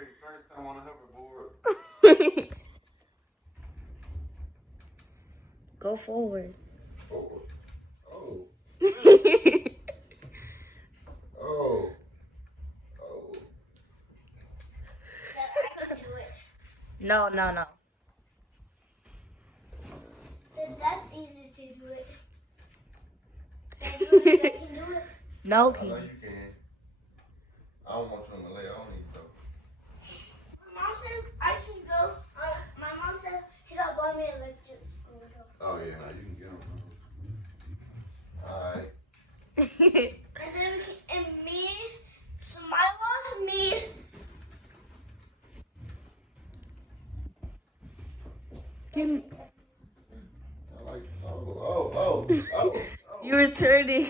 D.Terry, first time on a Hoover Board. Go forward. Forward. Oh. No, Oh. Oh. I can do it. no. That's easy to do it. Can I do it? I can do it. No, I know King. you can. I don't want you on the leg. I don't need to go. My mom said I can go. My mom said she got buy me electric scooter. Oh, yeah, now you can get on. Alright. And then and me, so my one, me. I like, oh. You were turning.